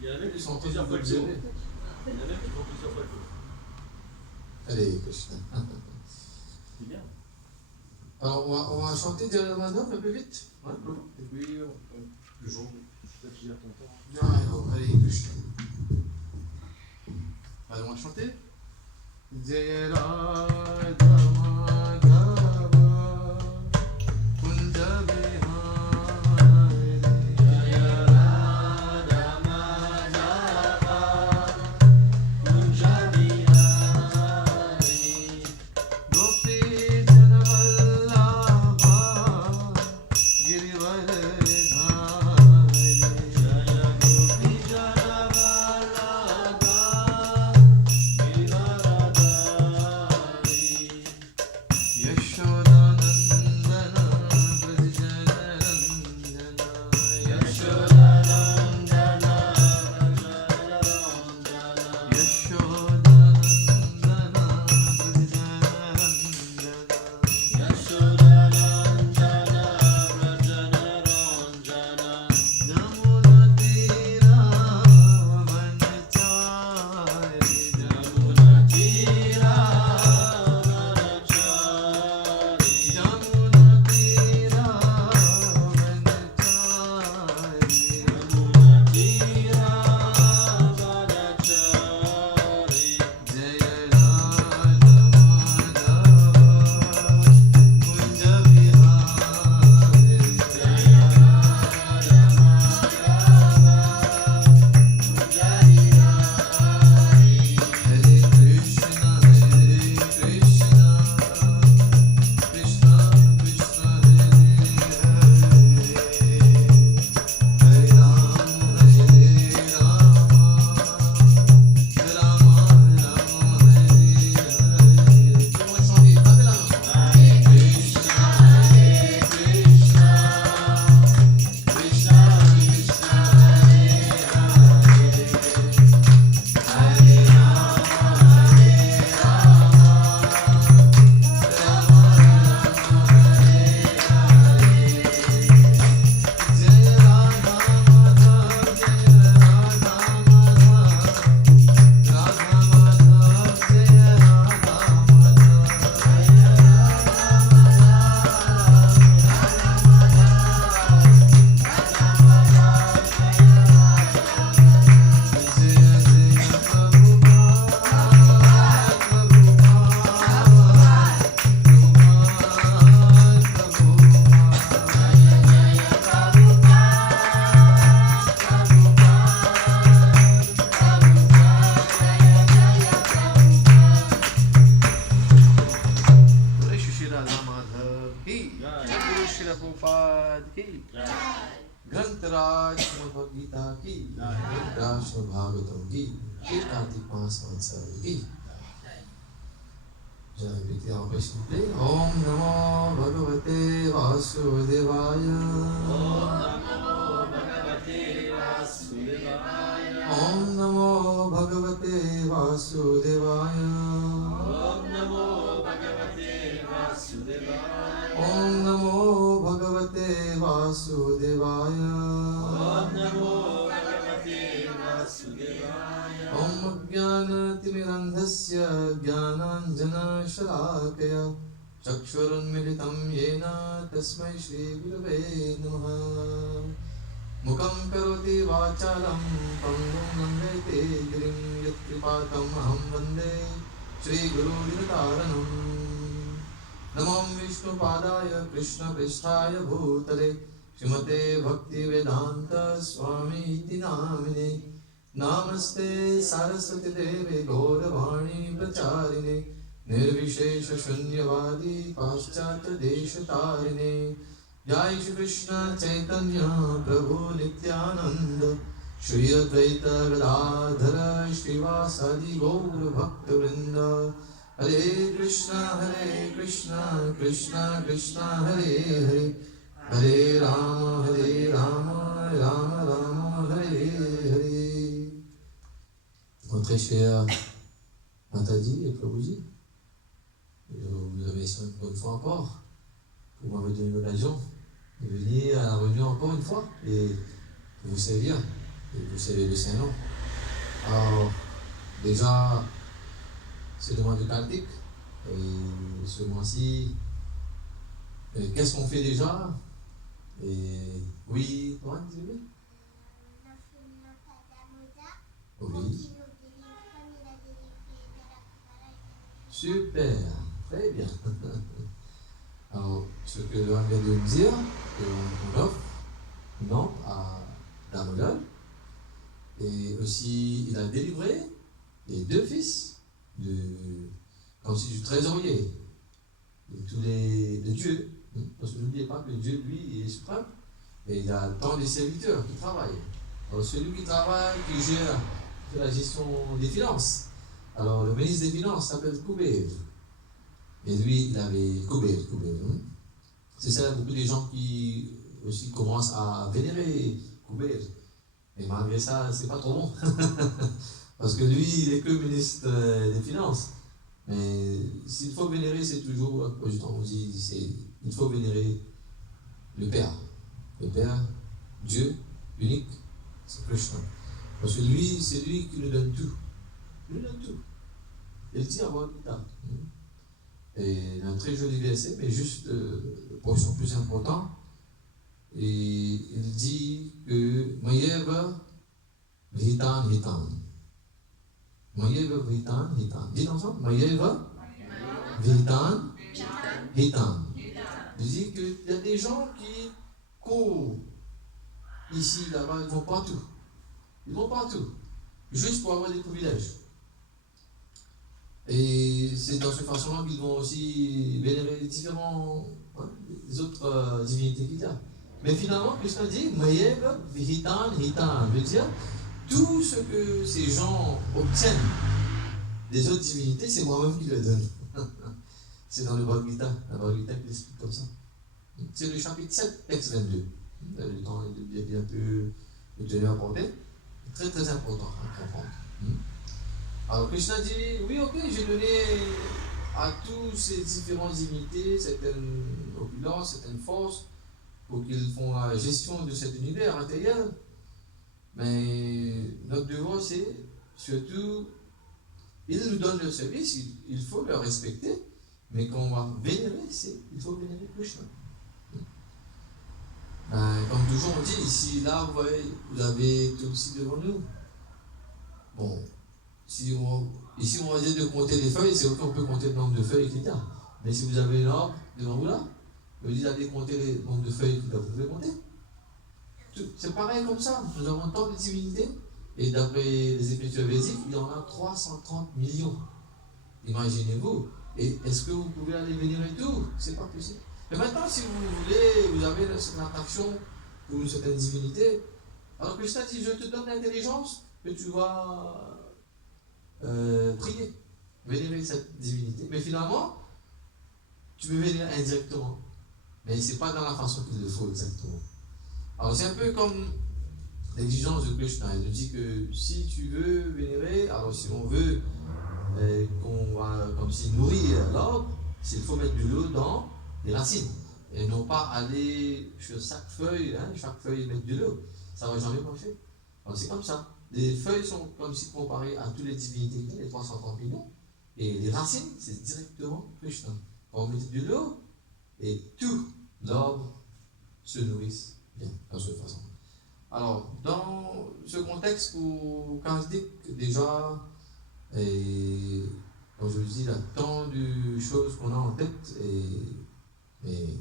Il y en a même qui font plusieurs fois le tour. Il y en a même qui font plusieurs fois le tour. Allez, Krishna. C'est bien. Alors, on va chanter Jaya Madhav un peu vite. Ouais. Et puis, le jour, je sais pas qui gère ton temps. Allez, Krishna. Alors, on va chanter Jaya Radha Madhava Kunja Vihari Jaya Radha Madhava Kunja Vihari Gopi Jana Vallabha Girivaradhari Jaya Gopi Jana Vallabha Girivaradhari Yashodanandana Vrajjanarandana Yashodanandana Vrajjanarandana Yashodanandana Vrajjanarandana Yashodanandana Vrajjanarandana Jamuna Tira Vanachari Jamuna Tira Vanachari Jamuna Tira Vanachari Jamuna Tira Vanachari Jaya Radha Madhava Kunja Vihari Jaya Radha Madhava Kunja Vihari Hare Krishna Krishna Krishna Hare Hare Rama Rama Hare Hare tout le monde chanter, tapez la main. Hare Krishna Krishna Krishna Hare Hare ग्रंथराज भगवद गीता की राष्ट्र भागवतम की कार्तिक मास महोत्सव की जय विद्या वैष्णव ओम नमो भगवते वासुदेवाय ओम नमो भगवते वासुदेवाय ओम नमो भगवते वासुदेवाय ओम ज्ञानतिमिरन्धस्य ज्ञानाञ्जनशलाकया चक्षुरुन्मिलितं येन तस्मै श्रीगुरवे नमः मुखं करोति वाचालं पङ्गुं लङ्घयते गिरिं यत्कृपातमहं वन्दे श्रीगुरुनितारणम् नमो विष्णुपादाय कृष्णपृष्ठाय भूतले श्रीमते भक्तिवेदान्त स्वामीति नामिने नमस्ते सरस्वती देवे गौरवाणी प्रचारिणे निर्विशेष शून्यवादी पाश्चात्य देशतारिणे जय श्री कृष्ण चैतन्य प्रभु नित्यानंद श्री अद्वैत गदाधर श्रीवासादि गौर भक्तवृंद हरे कृष्णा कृष्णा कृष्णा हरे हरे हरे राम राम राम हरे Hare. Mon très cher Mataji et Prabhuji, je vous remercie une bonne fois encore pour m'avoir donné l'occasion de venir à la réunion encore une fois et vous servir, et vous servir le Saint-Nom. Alors, déjà, c'est le mois de Kartik, et ce mois-ci, qu'est-ce qu'on fait déjà? Et oui, toi, dis-le. Oui. Super, très bien. Alors, ce que l'on vient de me dire, on offre une lampe à Damodar. Et aussi, il a délivré les 2 fils comme si du trésorier de tous les dieux. Parce que n'oubliez pas que Dieu, lui, il est suprême. Et il a tant de serviteurs qui travaillent. Alors, celui qui travaille, qui gère la gestion des finances. Alors, le ministre des Finances s'appelle Kuber. Et lui, il avait Kuber. C'est ça, beaucoup de gens qui aussi commencent à vénérer Kuber. Et malgré ça, c'est pas trop bon. Parce que lui, il est que ministre des Finances. Mais s'il faut vénérer, c'est toujours, on dit, il faut vénérer le Père. Le Père, Dieu, unique, c'est Krishna. Parce que lui, c'est lui qui nous donne tout. Il nous donne tout. Il dit à Bhagavad Gita. Et un très joli verset, mais juste le portion plus important. Et il dit que Mayeva Vitan Hitan. Mayeva Vitan Hitan. Dites ensemble, Mayeva Vitan Hitan. Il dit qu'il y a des gens qui courent ici, là-bas, ils vont partout. Ils vont partout. Juste pour avoir des privilèges. Et c'est dans cette façon-là qu'ils vont aussi vénérer les autres divinités qu'il y a. Mais finalement, Krishna dit, Mayev Vihitan Hitan, veut dire, tout ce que ces gens obtiennent des autres divinités, c'est moi-même qui le donne. C'est dans le Bhagavad Gita, la Bhagavad Gita qui l'explique comme ça. C'est le chapitre 7, texte 22. Le temps est bien peu de tenir à porter. Très très important à comprendre. Alors Krishna dit, oui ok, j'ai donné à tous ces différentes divinités certaines opulences, certaines forces pour qu'ils font la gestion de cet univers intérieur. Mais notre devoir c'est surtout, ils nous donnent le service, il faut le respecter, mais quand on va vénérer, il faut vénérer Krishna. Comme toujours on dit, ici, là, vous voyez, vous avez tout ici devant nous. Bon, ici on va dire de compter les feuilles, c'est ok, on peut compter le nombre de feuilles qu'il y a. Mais si vous avez l'arbre devant vous là, vous dites d'aller compter le nombre de feuilles qu'il y a, vous pouvez compter. C'est pareil comme ça, nous avons tant de divinités, et d'après les écritures védiques, il y en a 330 millions. Imaginez-vous. Et est-ce que vous pouvez aller vénérer tout? C'est pas possible. Mais maintenant, si vous voulez, vous avez une attraction pour une certaine divinité, alors Krishna dit, je te donne l'intelligence que tu vas prier, vénérer cette divinité. Mais finalement, tu peux vénérer indirectement. Mais ce n'est pas dans la façon qu'il le faut exactement. Alors c'est un peu comme l'exigence de Krishna. Il nous dit que si tu veux vénérer, alors si on veut qu'on va comme s'il nourrir l'arbre, il faut mettre de l'eau dans les racines. Et non pas aller sur chaque feuille mettre de l'eau. Ça ne va jamais marcher. Alors c'est comme ça. Les feuilles sont comme si comparées à tous les divinités, les 330 millions. Et les racines, c'est directement Krishna. On met de l'eau et tout l'arbre se nourrit bien, dans cette façon. Alors, dans ce contexte pour Kartik, déjà, comme je vous dis, il y a tant de choses qu'on a en tête, et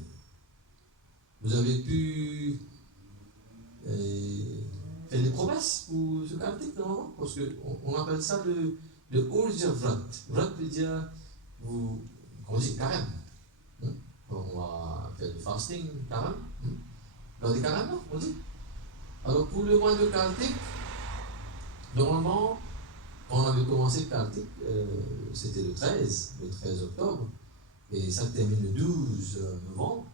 vous avez pu faire des promesses pour ce Kartik, normalement, parce qu'on appelle ça le Urja Vrat. Vrat veut dire, on dit carême. On va faire du fasting, carême. Dans des carèmes, on dit. Alors pour le mois de Kartik, normalement, quand on avait commencé Kartik, c'était le 13 octobre, et ça termine le 12 novembre.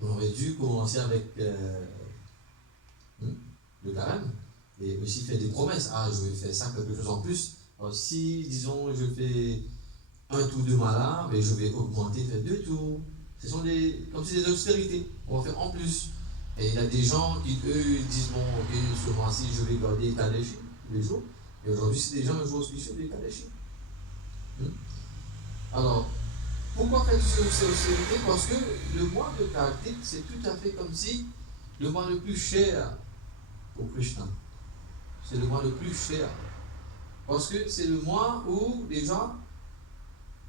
On aurait dû commencer avec le carême, et aussi faire des promesses. Ah, je vais faire ça, quelque chose en plus. Alors si, disons, je fais un tour de mala, mais je vais augmenter, faire 2 tours. Ce sont comme si des austérités. On va faire en plus. Et il y a des gens qui, eux, disent bon, ok, ce mois-ci, je vais garder Kadeshi tous les jours. Et aujourd'hui, c'est des gens qui jouent au spirituel des Kadeshi. Alors, pourquoi faire ces austérités? Parce que le mois de Kartik, c'est tout à fait comme si le mois le plus cher pour Krishna. C'est le mois le plus cher. Parce que c'est le mois où les gens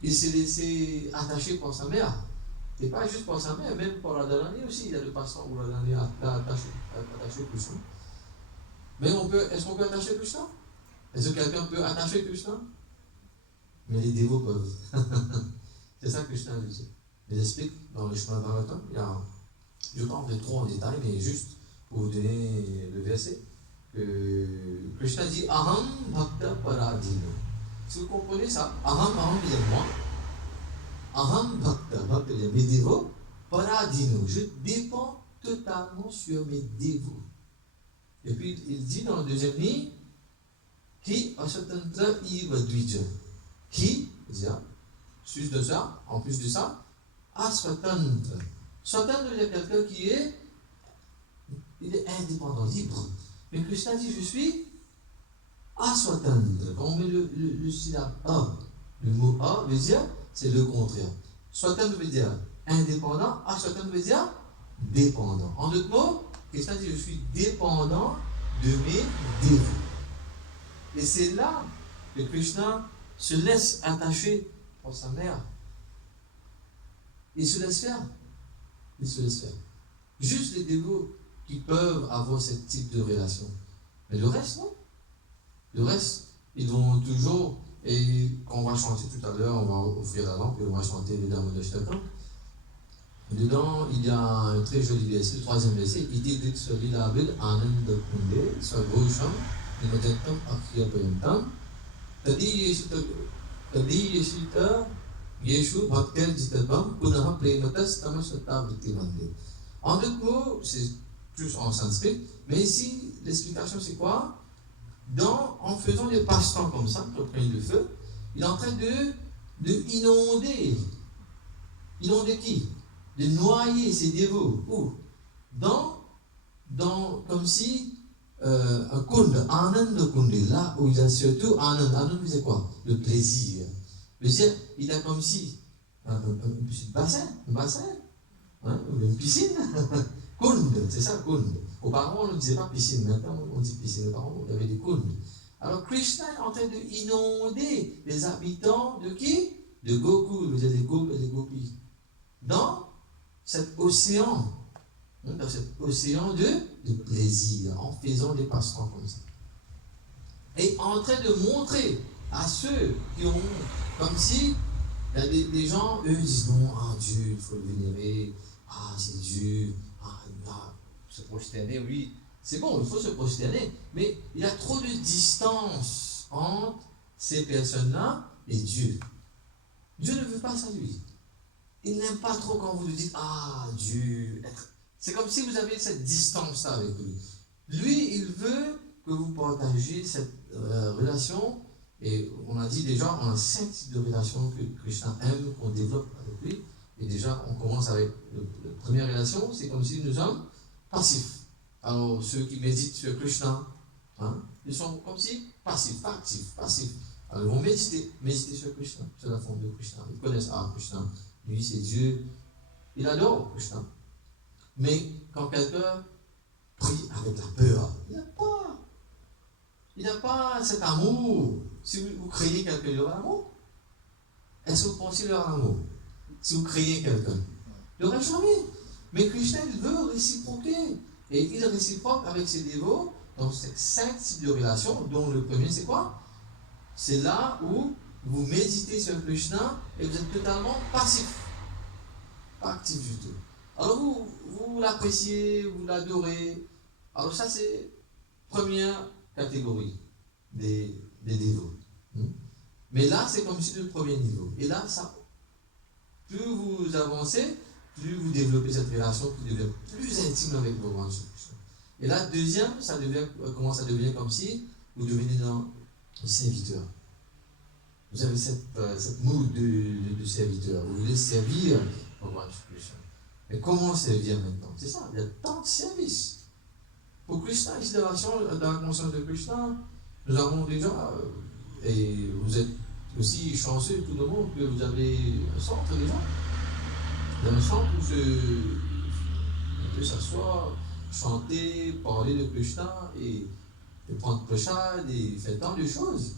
ils s'est laissé attacher par sa mère. Et pas juste par sa mère, même par la dernière aussi. Il y a le passant où la dernière a attaché Krishna. Mais est-ce qu'on peut attacher Krishna? Est-ce que quelqu'un peut attacher Krishna? Mais les dévots peuvent. C'est ça que Krishna dit. Il explique dans le chemin Bhagavatam. Je ne vais pas entrer trop en détail, mais juste pour vous donner le verset. Krishna dit Aham Bhakta Paradino. Si vous comprenez ça, Aham veut dire moi. Aham Bhakta, Bhakta veut dire mes dévots. Paradino, je dépends totalement sur mes dévots. Et puis il dit dans la deuxième ligne Ki Aswatantra Iva Dvija. Qui, en plus de ça, Aswatantra. Swatantra veut dire quelqu'un qui est indépendant, libre. Mais Krishna dit, je suis Aswatantra. Quand on met le syllabe A, le mot A veut dire, c'est le contraire. Swatantra veut dire indépendant, Aswatantra veut dire dépendant. En d'autres mots, Krishna dit, je suis dépendant de mes dévots. Et c'est là que Krishna se laisse attacher par sa mère. Il se laisse faire. Il se laisse faire. Juste les dévots qui peuvent avoir ce type de relation. Mais le reste, non. Le reste, ils vont toujours, et quand on va chanter tout à l'heure, on va offrir la lampe et on va chanter le Damodar Shtakam. Dedans, il y a un très joli verset, le troisième verset, il dit que ce Lilavid Ananda Kunde, Sarvosham, Nimajantam Akhiya Payantam, Tadi Yeshita Yeshu Bhaktir Jitatam, Punaha Prematas Tamasata Vritti Mande. En d'autres mots, c'est plus en sanskrit, mais ici, l'explication c'est quoi? En faisant des passe-temps comme ça, pour prendre le feu, il est en train de inonder. Inonder qui? De noyer ses dévots. Où? Comme si un kund, anand kund, là où il a surtout anand. Anand, c'est quoi? Le plaisir. Je veux dire, il a comme si un bassin, hein, une piscine. Kund, c'est ça, kund. Auparavant, on ne disait pas piscine, maintenant on dit piscine. Auparavant, il y avait des kunds. Alors Krishna est en train de inonder les habitants de qui? De Gokul, des gopis. Dans cet océan de plaisir, en faisant des passe-temps comme ça. Et en train de montrer à ceux qui ont, comme si, les gens, eux, disent non, Dieu, il faut le vénérer, c'est Dieu, se prosterner, oui, c'est bon, il faut se prosterner, mais il y a trop de distance entre ces personnes-là et Dieu. Dieu ne veut pas ça, lui. Il n'aime pas trop quand vous lui dites Dieu. C'est comme si vous avez cette distance-là avec lui. Lui, il veut que vous partagiez cette relation. Et on a dit déjà, on a 5 types de relations que Krishna aime, qu'on développe avec lui. Et déjà, on commence avec la première relation, c'est comme si nous sommes passifs. Alors, ceux qui méditent sur Krishna, ils sont comme si passifs, pas actifs, passifs. Alors, ils vont méditer sur Krishna, sur la forme de Krishna. Ils connaissent Krishna. Lui, c'est Dieu. Il adore Krishna. Mais quand quelqu'un prie avec la peur, il n'a pas cet amour. Si vous créez quelqu'un, il y aura l'amour. Est-ce que vous pensez qu'il y aura l'amour? Si vous créez quelqu'un, il n'y aura jamais. Mais Krishna, il veut réciproquer. Et il réciproque avec ses dévots dans ces 5 types de relations, dont le premier, c'est quoi? C'est là où vous méditez sur Krishna et vous êtes totalement passif, pas actif du tout. Alors vous l'appréciez, vous l'adorez. Alors ça c'est première catégorie des dévots. Mais là c'est comme si le premier niveau. Et là, ça, plus vous avancez, plus vous développez cette relation qui devient plus intime avec vos grands Krishna. Et là, deuxième, ça commence à devenir comme si vous devenez un serviteur. Vous avez cette mood de serviteur. Vous voulez servir Bhagavan Krishna. Mais comment servir maintenant? C'est ça, il y a tant de services. Pour Krishna, ici, dans la conscience de Krishna, nous avons déjà, et vous êtes aussi chanceux, tout le monde, que vous avez un centre déjà. Un centre où on peut s'asseoir, chanter, parler de Krishna et prendre prashad et faire tant de choses.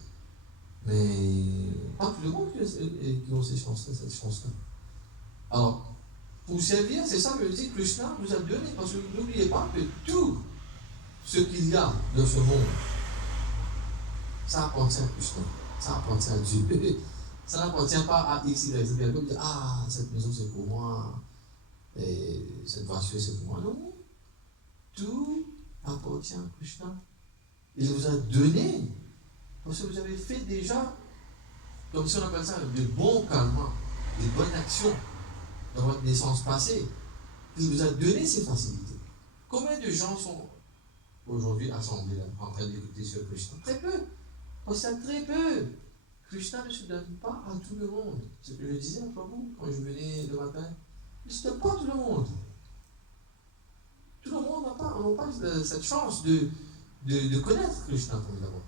Mais pas tout le monde qui ont cette chance-là. Alors, pour servir, c'est ça que dit Krishna vous a donné. Parce que n'oubliez pas que tout ce qu'il y a dans ce monde, ça appartient à Krishna. Ça appartient à Dieu. Ça n'appartient pas à X, Y, Z. Quelqu'un dit, ah, cette maison c'est pour moi, et cette voiture c'est pour moi. Non. Tout appartient à Krishna. Il vous a donné. Parce que vous avez fait déjà, comme si on appelle ça, de bons karma, de bonnes actions dans votre naissance passée. Il vous a donné ces facilités. Combien de gens sont aujourd'hui assemblés là, en train d'écouter sur Krishna? Très peu. Parce que très peu. Krishna ne se donne pas à tout le monde. C'est ce que je disais après vous, quand je venais le matin. Il ne se donne pas à tout le monde. Tout le monde n'a pas cette chance de connaître Krishna comme d'abord.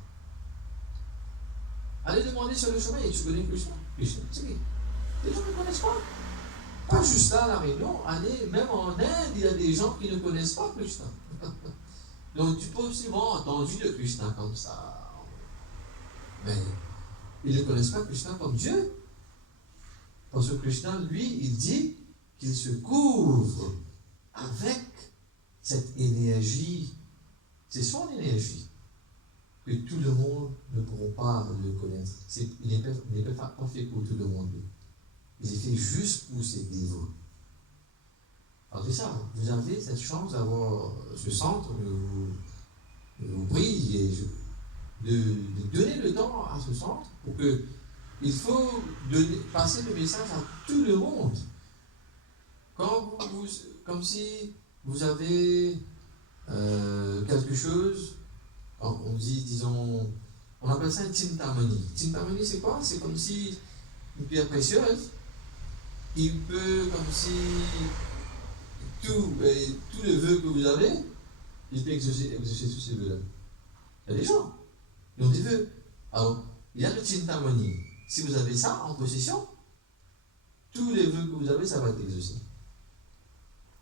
Allez demander sur le chemin, et tu connais Krishna? Krishna, c'est qui? Les gens ne connaissent pas. Pas juste là à la Réunion, allez, même en Inde, il y a des gens qui ne connaissent pas Krishna. Donc tu peux aussi avoir entendu de Krishna comme ça. Mais ils ne connaissent pas Krishna comme Dieu. Parce que Krishna, lui, il dit qu'il se couvre avec cette énergie. C'est son énergie que tout le monde ne pourra pas le connaître. Il n'est pas fait pour tout le monde. Il est fait juste pour ses dévots. Alors c'est ça, vous avez cette chance d'avoir ce centre, je vous prie et de donner le temps à ce centre pour que il faut passer le message à tout le monde. Comme si vous avez quelque chose, on dit, disons, on appelle ça un Chintamani. Chintamani, c'est quoi? C'est comme si une pierre précieuse, il peut, comme si tout le vœu que vous avez, il peut exaucer tous ces vœux-là. Il y a des gens qui ont des vœux. Alors, il y a le Chintamani. Si vous avez ça en possession, tous les vœux que vous avez, ça va être exaucé.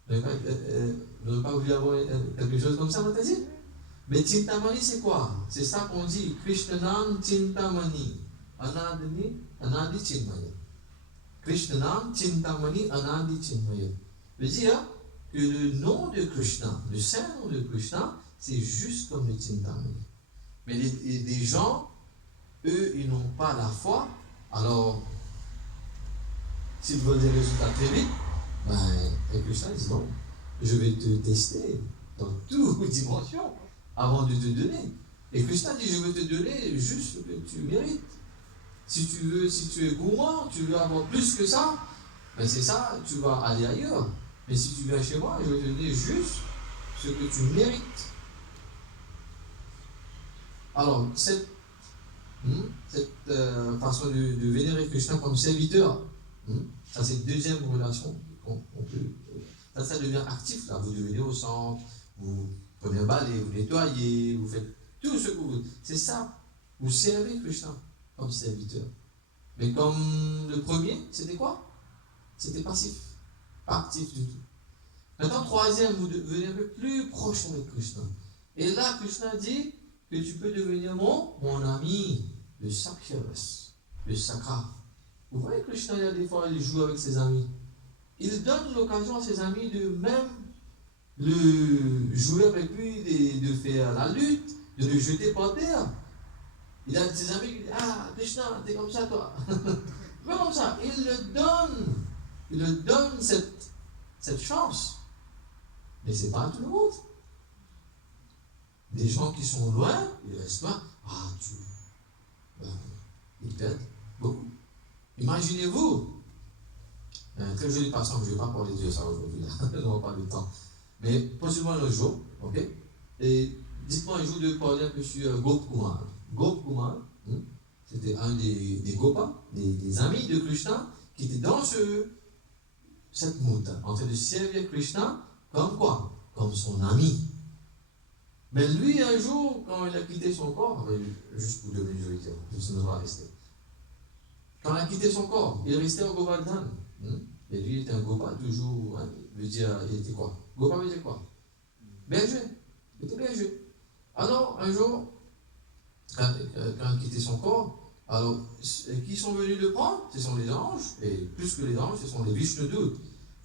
Vous n'avez pas voulu avoir quelque chose comme ça, Mataji? Mais Chintamani, c'est quoi? C'est ça qu'on dit, Krishnanam Chintamani, Anadi Chinmaya. Krishnanam Chintamani, Anadi Chinmaya. Veut dire que le nom de Krishna, le saint nom de Krishna, c'est juste comme le Chintamani. Mais les gens, eux, ils n'ont pas la foi. Alors, s'ils veulent des résultats très vite, et Krishna dit non, je vais te tester dans toutes les dimensions avant de te donner. Et Krishna dit, je vais te donner juste ce que tu mérites. Si tu es gourmand, tu veux avoir plus que ça, c'est ça, tu vas aller ailleurs. Mais si tu viens chez moi, je vais te donner juste ce que tu mérites. Alors, cette façon de vénérer Krishna comme serviteur, ça c'est une deuxième relation qu'on peut. Ça devient actif là. Vous devenez au centre, vous prenez un balai, vous nettoyez, vous faites tout ce que vous. C'est ça. Vous servez Krishna comme serviteur. Mais comme le premier, c'était quoi? C'était passif. Pas actif du tout. Maintenant, troisième, vous devenez un peu plus proche avec Krishna. Et là, Krishna dit que tu peux devenir mon ami, le Sakyaras, le Sakra. Vous voyez que Krishna, des fois, il joue avec ses amis. Il donne l'occasion à ses amis de même jouer avec lui, de faire la lutte, de le jeter par terre. Il a ses amis qui disent, ah, Krishna, t'es comme ça, toi. Pas comme ça. Il le donne cette chance. Mais ce n'est pas à tout le monde. Des gens qui sont loin, ils restent loin. Ah, ils perdent beaucoup. Imaginez-vous, un très joli passage, je ne vais pas parler de ça aujourd'hui, là, on n'a pas le temps. Mais possiblement un jour, ok? Et dites-moi un jour de parler un peu sur Gopkumar. Gopkumar, c'était un des Gopas, des amis de Krishna, qui était dans cette mood, en train de servir Krishna comme quoi? Comme son ami. Mais lui, un jour, quand il a quitté son corps, juste pour devenir juridique, je ne va rester. Quand il a quitté son corps, il restait au Govardhan. Et lui était un Gopa, toujours, veut dire, il était quoi? Gopa veut dire quoi? Berger. Il était berger. Alors, un jour, quand il a quitté son corps, alors, qui sont venus le prendre? Ce sont les anges, et plus que les anges, ce sont les Vishnudut,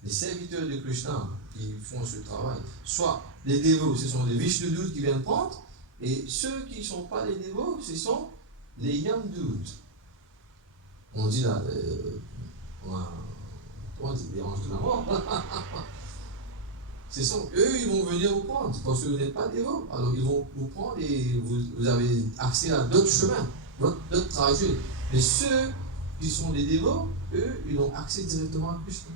les serviteurs de Krishna qui font ce travail. Soit les dévots, ce sont les Vishnudut qui viennent prendre, et ceux qui ne sont pas les dévots, ce sont les Yamdut. On dit là, comment on dit, les anges de la mort. Ce sont eux, ils vont venir vous prendre, parce que vous n'êtes pas dévots. Alors ils vont vous prendre et vous avez accès à d'autres chemins, d'autres trajets. Mais ceux qui sont des dévots, eux, ils ont accès directement à Krishna.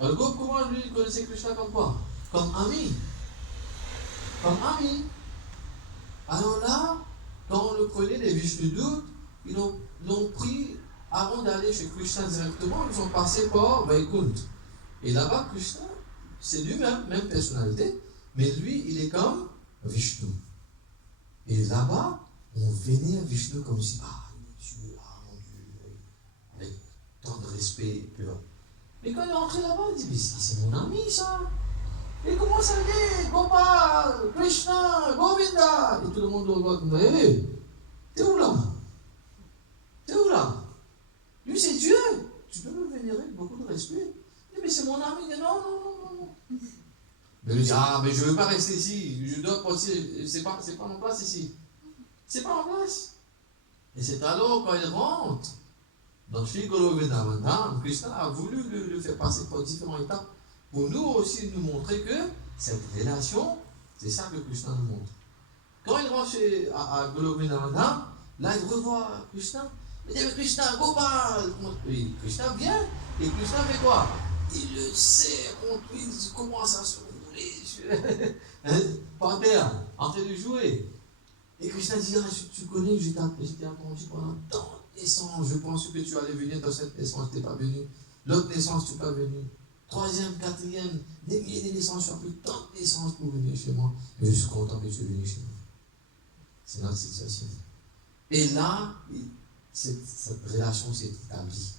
Alors comment lui, il connaissait Krishna comme quoi? Comme ami. Comme ami. Alors là, quand on le prenait, les Vishnudut, ils l'ont pris avant d'aller chez Krishna directement, ils sont passés par Vaikunt. Et là-bas, Krishna, c'est lui-même, même personnalité, mais lui, il est comme Vishnu. Et là-bas, on vénère Vishnu comme si, Dieu, mon Dieu, avec tant de respect pur. Mais quand il est entré là-bas, il dit, mais c'est mon ami, ça. Et comment ça dit, Gopal, Krishna, Govinda. Et tout le monde le regarde comme, hé, t'es où là? T'es où là? Lui, c'est Dieu. Tu peux me vénérer avec beaucoup de respect. Mais c'est mon ami. Il dit, non. Mais lui dit, mais je ne veux pas rester ici. Je dois passer. C'est pas mon place ici. C'est pas mon place. Et c'est alors quand il rentre dans Shri Guru Vrindavan, Krishna a voulu le faire passer par différentes étapes pour nous aussi nous montrer que cette relation, c'est ça que Krishna nous montre. Quand il rentre à Guru Vrindavan, là il revoit Krishna. Il dit, mais Krishna, Gopal. Et Krishna vient. Et Krishna fait quoi? Il le serre contre lui, il commence à se rouler par terre, en train de jouer. Et Krishna dit, tu connais, je t'ai attendu pendant tant de naissances, je pense que tu allais venir dans cette naissance, tu n'es pas venu. L'autre naissance, tu n'es pas venu. Troisième, quatrième, des milliers de naissances, tu as pris tant de naissances pour venir chez moi. Et je suis content que tu es venu chez moi. C'est notre situation. Et là, cette relation s'est établie.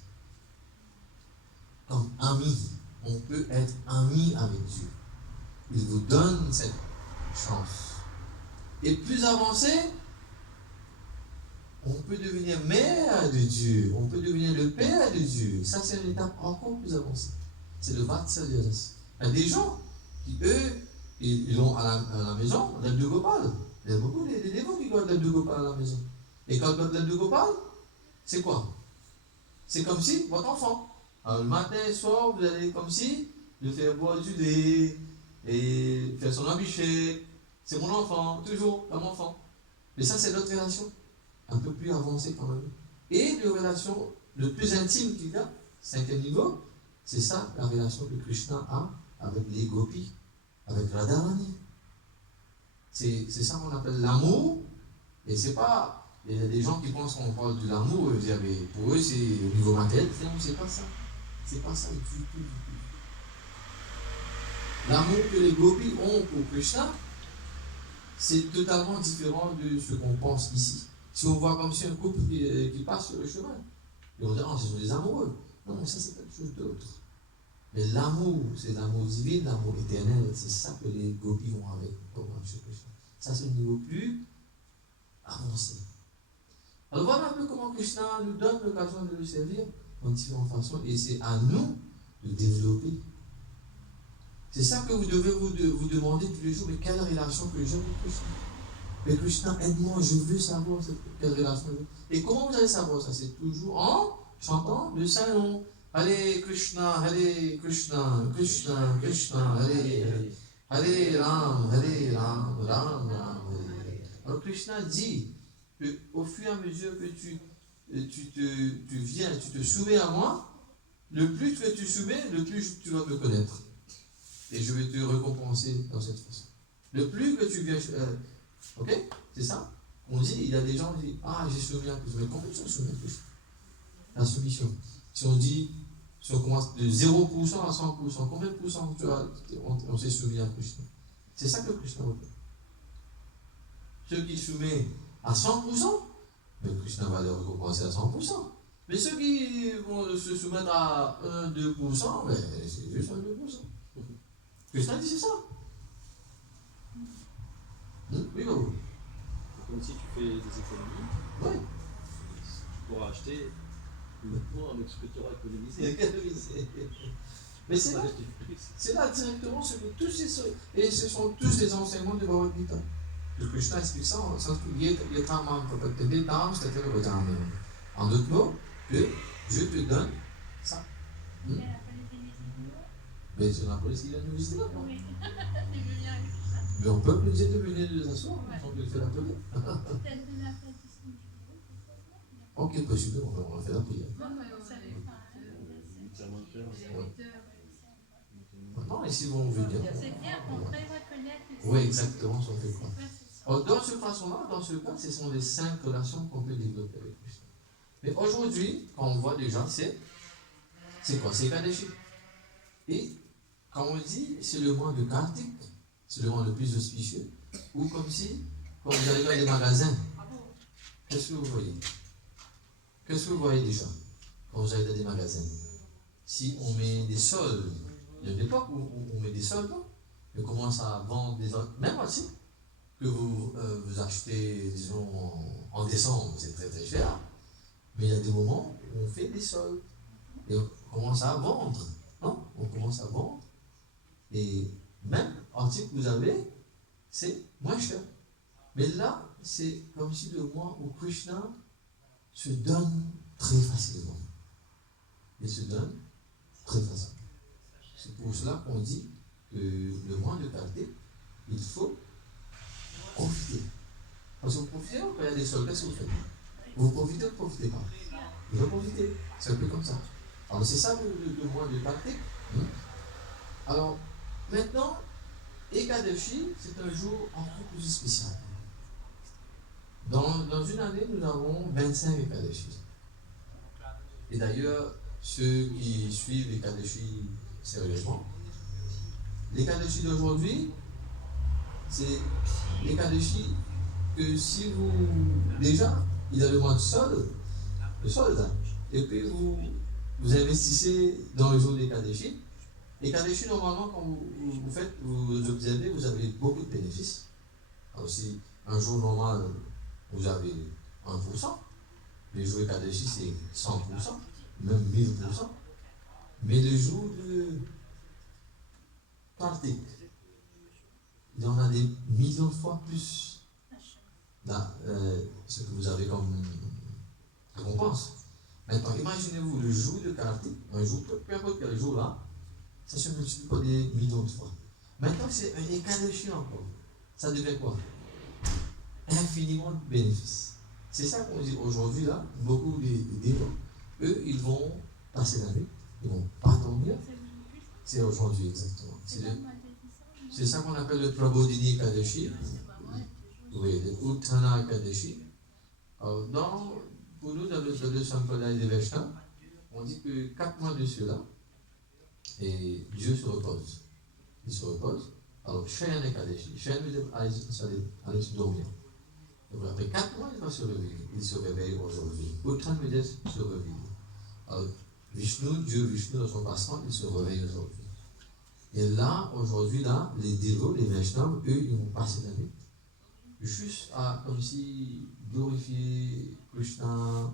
Comme ami, on peut être ami avec Dieu. Il vous donne cette chance. Et plus avancé, on peut devenir mère de Dieu, on peut devenir le père de Dieu. Ça, c'est une étape encore plus avancée. C'est le Vatsalyas. Il y a des gens qui, eux, ils ont à la maison l'aile de Gopal. Il y a beaucoup des dévots qui gardent l'aile de Gopal à la maison. Et quand ils gardent l'aile de Gopal, c'est quoi? C'est comme si votre enfant. Alors, le matin et le soir, vous allez comme si le faire boire du lait et faire son abichet. C'est mon enfant, toujours comme enfant. Mais ça, c'est notre relation, un peu plus avancée quand même. Et la relation le plus intime qu'il y a, 5e niveau, c'est ça, la relation que Krishna a avec les gopis, avec Radharani. C'est ça qu'on appelle l'amour. Et c'est pas, il y a des gens qui pensent qu'on parle de l'amour, mais pour eux, c'est au niveau matériel. C'est pas ça. C'est pas ça du tout. L'amour que les gopis ont pour Krishna, c'est totalement différent de ce qu'on pense ici. Si on voit comme si un couple qui passe sur le chemin, et on dit, ce sont des amoureux. Non, ça c'est quelque chose d'autre. Mais l'amour, c'est l'amour divin, l'amour éternel, c'est ça que les gopis ont avec Krishna. Ça c'est un niveau plus avancé. Alors voilà un peu comment Krishna nous donne l'occasion de le servir en différentes façons, et c'est à nous de développer. C'est ça que vous devez vous demander tous les jours, mais quelle relation que j'ai avec Krishna? Mais Krishna, aide-moi, je veux savoir quelle relation j'ai. Et comment vous allez savoir ça? C'est toujours en chantant le Saint-Nom. Allez Krishna, Krishna, Krishna, Krishna, Hare Ram, Ram, Ram, Hare. Alors Krishna dit qu'au fur et à mesure que tu viens, tu te soumets à moi, le plus que tu soumets, le plus tu vas me connaître. Et je vais te récompenser dans cette façon. Le plus que tu viens... ok? C'est ça? On dit, il y a des gens qui disent, j'ai soumis à Krishna. Mais combien tu as soumis à Krishna? La soumission. Si on dit, Si on commence de 0% à 100%, combien de pourcents on s'est soumis à Krishna? C'est ça que Krishna veut. Ceux qui soumettent à 100%, mais Krishna va les récompenser à 100%. Mais ceux qui vont se soumettre à 1-2%, ben, c'est juste 1-2%. Krishna dit c'est ça. Oui, oui. Comme si tu fais des économies, Oui. tu pourras acheter uniquement avec ce que tu auras économisé. Mais c'est là directement ce que tous ces. Et ce sont tous les enseignements de Bhagavad Gita. Le Krishna explique ça en en d'autres mots, que je te donne ça. Mais c'est la police qui vient nous visiter là. Mais on peut plus dire de venir nous asseoir, on peut faire la prière. Ok, possible, on va faire la prière. Maintenant, ici, vont venir. C'est bien qu'on peut reconnaître. Oui, exactement, on fait quoi. Alors, dans cette façon-là, dans ce cas, ce sont les 5 relations qu'on peut développer avec Krishna. Mais aujourd'hui, quand on voit déjà, c'est quoi? C'est Kadashi. Et quand on dit, c'est le mois de Kartik, c'est le mois le plus auspicieux, ou comme si, quand vous allez dans les magasins, qu'est-ce que vous voyez? Qu'est-ce que vous voyez déjà quand vous allez dans des magasins? Si on met des soldes, il y a une époque où on met des soldes, on commence à vendre des autres, même aussi, que vous achetez, disons, en décembre, c'est très très cher, mais il y a des moments où on fait des soldes, et on commence à vendre, non? On commence à vendre, et même article que vous avez, c'est moins cher. Mais là, c'est comme si le mois où Krishna se donne très facilement. Il se donne très facilement. C'est pour cela qu'on dit que le mois de Kartik, il faut profiter. Parce que vous profitez quand il y a des soldes, qu'est-ce que vous faites? Vous profitez ou vous ne profitez pas? Vous devez profiter. C'est un peu comme ça. Alors c'est ça le mois de Kartik. Alors maintenant, Ekadashi, c'est un jour encore plus spécial. Dans une année, nous avons 25 Ekadashi. Et d'ailleurs, ceux qui suivent Ekadashi sérieusement, l'Ekadashi d'aujourd'hui, c'est l'Ekadashi que si vous. Déjà, il y a le mois de solde, et puis vous investissez dans le jour d'Ekadashi. L'Ekadashi, normalement, quand vous faites, vous observez, vous avez beaucoup de bénéfices. Alors, si un jour normal, vous avez 1%, les jours Ekadashi, c'est 100%, même 1000%. Mais le jour de Kartik, il y en a des millions de fois plus. Là, ce que vous avez comme récompense. Maintenant, imaginez-vous le jour de Kartik, un jour, peu importe quel jour là, ça se multiplie par des millions de fois. Maintenant, c'est un Ekadashi encore. Ça devient quoi? Infiniment de bénéfices. C'est ça qu'on dit aujourd'hui là, beaucoup des gens, eux, ils vont passer la nuit, ils ne vont pas dormir. C'est aujourd'hui exactement. C'est ça qu'on appelle le Prabodhini Ekadashi. Oui, le Uttana Ekadashi. Alors, pour nous, dans le Sampradaya des Vaishnavas, on dit que 4 mois de cela, et Dieu se repose. Il se repose. Alors, Shayan Ekadashi. Shayan veut dire aller se dormir. Donc, après 4 mois, il va se réveiller. Il se réveille aujourd'hui. Uttana veut dire se réveiller. Alors, Dieu Vishnu, dans son passe-temps, il se réveille aujourd'hui. Et là, aujourd'hui, là, les dévots, les Vaishnavas, eux, ils vont passer la nuit. Juste à, comme si, glorifier Krishna,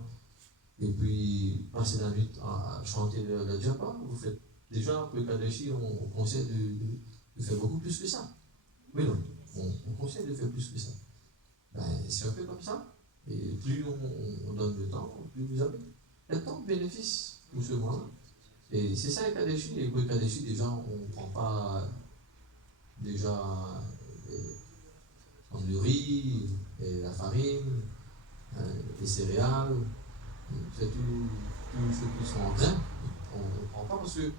et puis passer la nuit à chanter le japa. Vous faites déjà, pour Ekadashi, on conseille de faire beaucoup plus que ça. Oui, non, on conseille de faire plus que ça. Ben, c'est un peu comme ça. Et plus on donne le temps, plus vous avez. Il y a tant de bénéfices pour ce mois-là. Et c'est ça Ekadashi. Et pour Ekadashi, déjà, on ne prend pas déjà comme le riz, et la farine, les céréales, c'est tout ce qui sont en grains. On ne prend pas parce que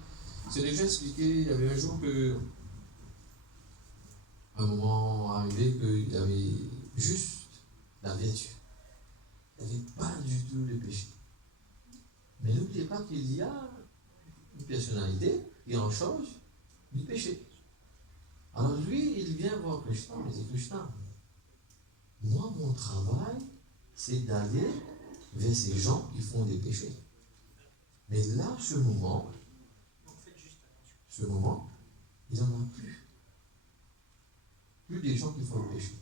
c'est déjà expliqué. Il y avait un jour que, un moment arrivé, qu'il y avait juste la vertu. Il n'y avait pas du tout le péché. Mais n'oubliez pas qu'il y a une personnalité qui est en charge du péché. Alors lui, il vient voir Krishna, il dit Krishna, moi, mon travail, c'est d'aller vers ces gens qui font des péchés. Mais là, ce moment, il n'y en a plus. Plus des gens qui font le péché.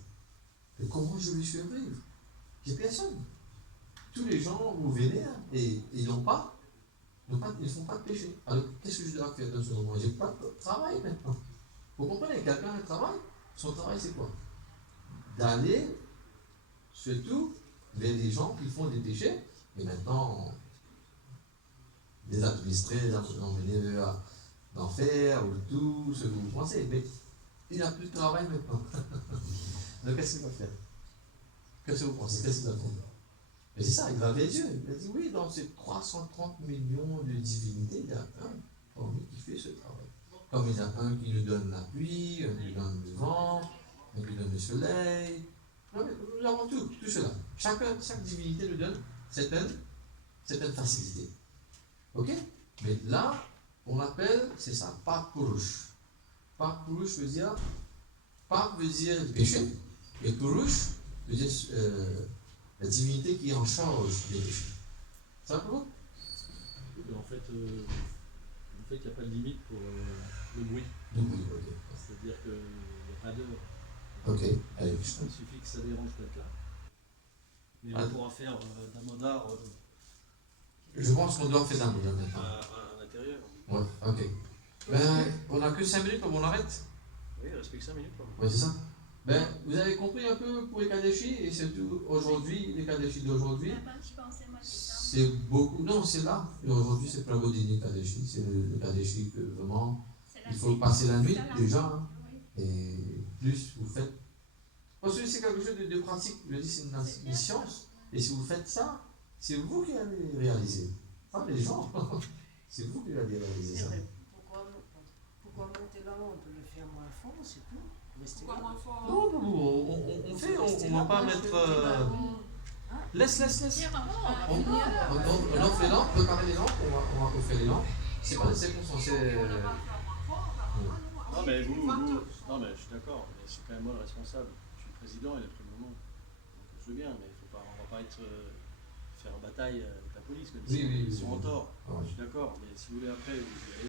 Et comment je vais survivre? J'ai personne. Tous les gens vous vénèrent et ils ne font pas de péché. Alors, qu'est-ce que je dois faire dans ce moment? Je n'ai pas de travail maintenant. Vous comprenez? Quelqu'un a un travail. Son travail, c'est quoi? D'aller, surtout, vers les gens qui font des péchés. Et maintenant, les administrer, les emmener vers l'enfer ou tout ce que vous pensez. Mais il n'a plus de travail maintenant. Donc, qu'est-ce qu'il va faire? Qu'est-ce que vous pensez? Qu'est-ce qu'il va faire? Mais c'est ça, il va vers Dieu. Il a dit oui, dans ces 330 millions de divinités, il y a un parmi qui fait ce travail. Comme il y a un qui nous donne la pluie, un qui nous donne le vent, un qui nous donne le soleil. Nous avons tout cela. Chaque divinité nous donne certaines facilités. Ok? Mais là, on appelle, c'est ça, Pak Purush. Pak Purush veut dire, Pak veut dire péché, et Purush veut dire la divinité qui est en charge des péchés. Ça va pour vous? En fait, il n'y a pas de limite pour le bruit. Le bruit, ok. C'est-à-dire qu'il n'y a pas d'heure. Ok, allez. Il suffit que ça dérange d'être là. Mais on pourra faire Damodar Je pense qu'on doit faire ça maintenant. à l'intérieur. Ouais, ok. Ben, on n'a que 5 minutes, on arrête? Oui, il reste plus que 5 minutes. Oui, c'est ça. Ben, vous avez compris un peu pour les Kadeshi, et surtout aujourd'hui, les Kadeshi d'aujourd'hui, Là-bas, je pensais, moi, c'est ça. c'est beaucoup. Non, c'est là. Et aujourd'hui, c'est Prabodhini Kadeshi. C'est le Kadeshi que vraiment, C'est la il faut nuit. passer la nuit C'est la déjà. nuit. Hein. Oui. Et plus vous faites. Parce que c'est quelque chose de pratique. Je dis, c'est une science. Et si vous faites ça, c'est vous qui allez réaliser. Pas les gens. C'est vous qui allez réaliser C'est ça. vrai. Pourquoi monter là-haut? On peut le faire moins fort, c'est tout. Rester là. Non, on fait, on va pas mettre. Laisse. Dire, oh, On offre les lampes, préparer les lampes, on va offrir les lampes. C'est pas des circonstances. Non, mais non, mais je suis d'accord, mais c'est quand même moi le responsable. Je suis le président et le premier moment. Donc je veux bien, mais on va pas faire bataille avec la police, même Oui, ils sont en tort. Ouais. Je suis d'accord, mais si vous voulez après, vous allez